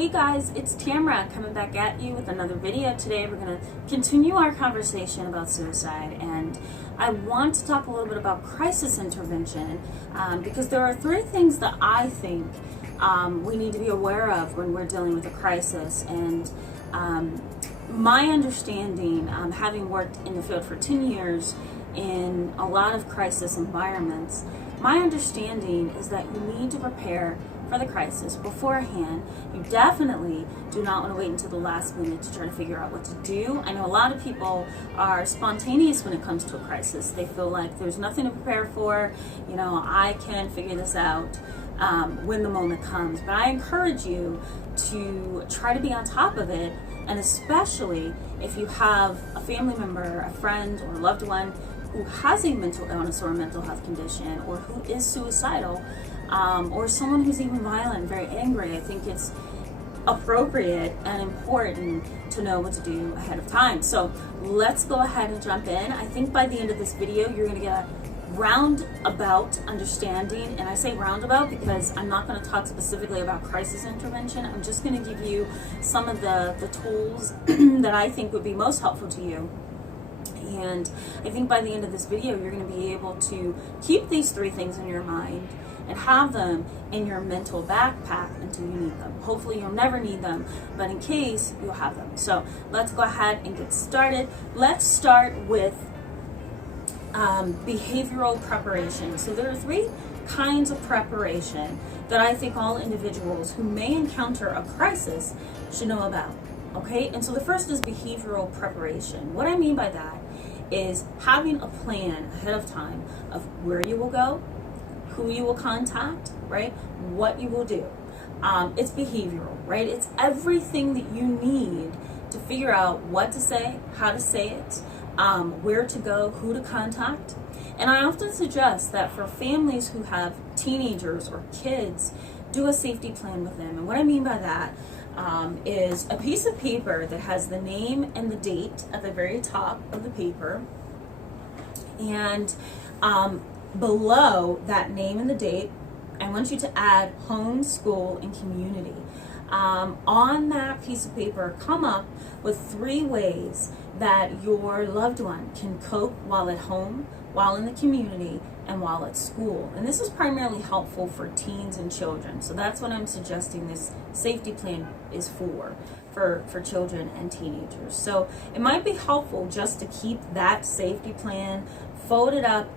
Hey guys, it's Tamra coming back at you with another video. Today we're going to continue our conversation about suicide, and I want to talk a little bit about crisis intervention because there are three things that I think we need to be aware of when we're dealing with a crisis. And my understanding, having worked in the field for 10 years in a lot of crisis environments, my understanding is that you need to prepare for the crisis beforehand. You definitely do not want to wait until the last minute to try to figure out what to do. I know a lot of people are spontaneous when it comes to a crisis. They feel like there's nothing to prepare for. You know, I can figure this out when the moment comes. But I encourage you to try to be on top of it, and especially if you have a family member, a friend, or a loved one who has a mental illness or a mental health condition, or who is suicidal, or someone who's even violent, very angry. I think it's appropriate and important to know what to do ahead of time. So let's go ahead and jump in. I think by the end of this video, you're going to get a roundabout understanding. And I say roundabout because I'm not going to talk specifically about crisis intervention. I'm just going to give you some of the tools that I think would be most helpful to you. And I think by the end of this video, you're going to be able to keep these three things in your mind and have them in your mental backpack until you need them. Hopefully you'll never need them, but in case, you'll have them. So let's go ahead and get started. Let's start with behavioral preparation. So there are three kinds of preparation that I think all individuals who may encounter a crisis should know about. Okay, and so the first is behavioral preparation. What I mean by that is having a plan ahead of time of where you will go, who you will contact, right? What you will do. It's behavioral, right? It's everything that you need to figure out what to say, how to say it, where to go, who to contact. And I often suggest that for families who have teenagers or kids, do a safety plan with them. And what I mean by that is a piece of paper that has the name and the date at the very top of the paper. And below that name and the date, I want you to add home, school, and community. On that piece of paper, come up with 3 ways that your loved one can cope while at home, while in the community, and while at school. And this is primarily helpful for teens and children. So that's what I'm suggesting this safety plan is for children and teenagers. So it might be helpful just to keep that safety plan, fold it up,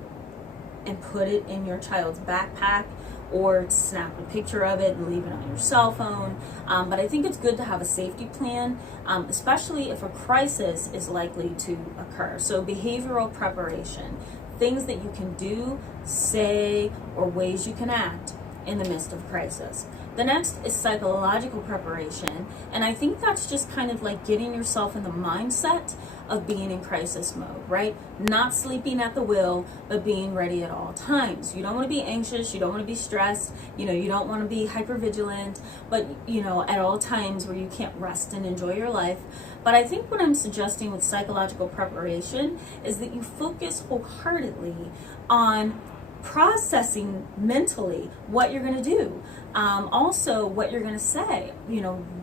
and put it in your child's backpack, or snap a picture of it and leave it on your cell phone. But I think it's good to have a safety plan, especially if a crisis is likely to occur. So behavioral preparation, things that you can do, say, or ways you can act in the midst of crisis. The next is psychological preparation, and I think that's just kind of like getting yourself in the mindset of being in crisis mode, right? Not sleeping at the wheel, but being ready at all times. You don't want to be anxious, you don't want to be stressed, you don't want to be hypervigilant, but at all times where you can't rest and enjoy your life. But I think what I'm suggesting with psychological preparation is that you focus wholeheartedly on processing mentally what you're going to do, also what you're going to say.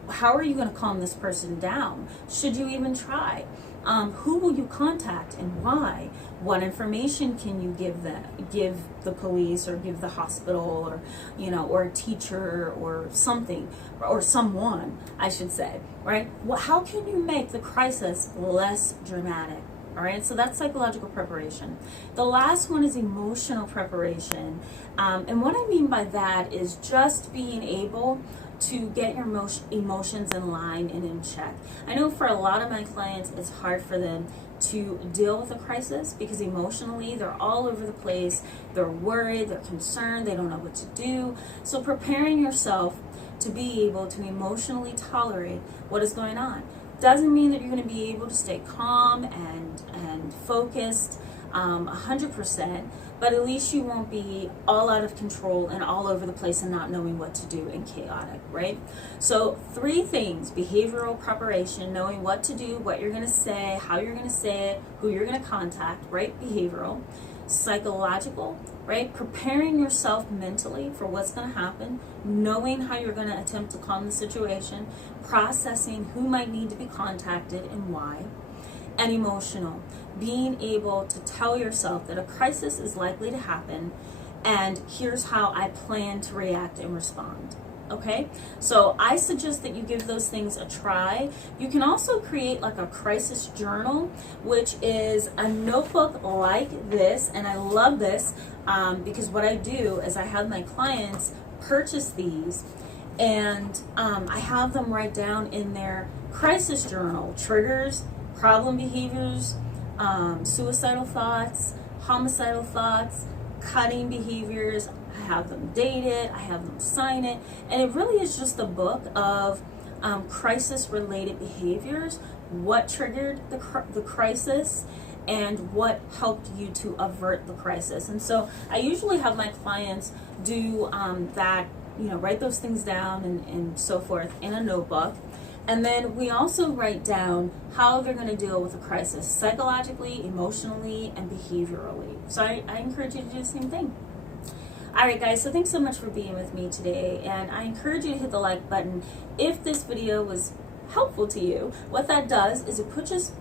How are you going to calm this person down? Should you even try? Who will you contact and why? What information can you give the police, or give the hospital, or a teacher, or something, or someone, I should say, right? How can you make the crisis less dramatic? All right, so that's psychological preparation. The last one is emotional preparation. And what I mean by that is just being able to get your emotions in line and in check. I know for a lot of my clients, it's hard for them to deal with a crisis because emotionally they're all over the place. They're worried, they're concerned, they don't know what to do. So preparing yourself to be able to emotionally tolerate what is going on doesn't mean that you're going to be able to stay calm and focused 100%, but at least you won't be all out of control and all over the place and not knowing what to do and chaotic, right? So 3 things: behavioral preparation, knowing what to do, what you're going to say, how you're going to say it, who you're going to contact, right? Behavioral. psychological, right? Preparing yourself mentally for what's going to happen, knowing how you're going to attempt to calm the situation, processing who might need to be contacted and why, and emotional, being able to tell yourself that a crisis is likely to happen and here's how I plan to react and respond. Okay, so I suggest that you give those things a try. You can also create like a crisis journal, which is a notebook like this, and I love this because what I do is I have my clients purchase these, and I have them write down in their crisis journal triggers, problem behaviors, suicidal thoughts, homicidal thoughts, cutting behaviors. I have them date it, I have them sign it, and it really is just a book of crisis-related behaviors, what triggered the crisis, and what helped you to avert the crisis. And so I usually have my clients do that, write those things down and so forth in a notebook. And then we also write down how they're going to deal with a crisis psychologically, emotionally, and behaviorally. So I encourage you to do the same thing. Alright guys, so thanks so much for being with me today, and I encourage you to hit the like button if this video was helpful to you. What that does is it pushes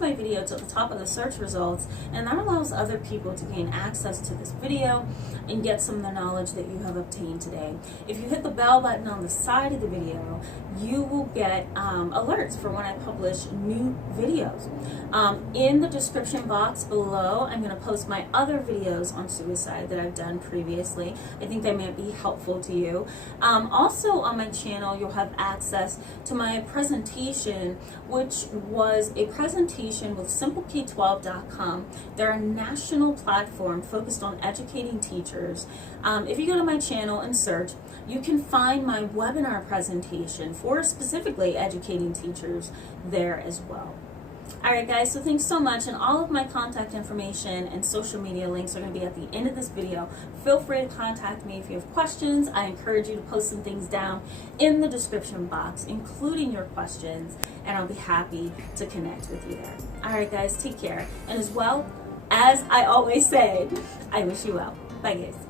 my video to the top of the search results, and that allows other people to gain access to this video and get some of the knowledge that you have obtained today. If you hit the bell button on the side of the video, you will get alerts for when I publish new videos. In the description box below, I'm going to post my other videos on suicide that I've done previously. I think they might be helpful to you. Also on my channel, you'll have access to my presentation, which was a presentation with simpleK12.com. They're a national platform focused on educating teachers. If you go to my channel and search, you can find my webinar presentation for specifically educating teachers there as well. Alright guys, so thanks so much, and all of my contact information and social media links are going to be at the end of this video. Feel free to contact me if you have questions. I encourage you to post some things down in the description box, including your questions, and I'll be happy to connect with you there. Alright guys, take care, and as well, as I always say, I wish you well. Bye guys.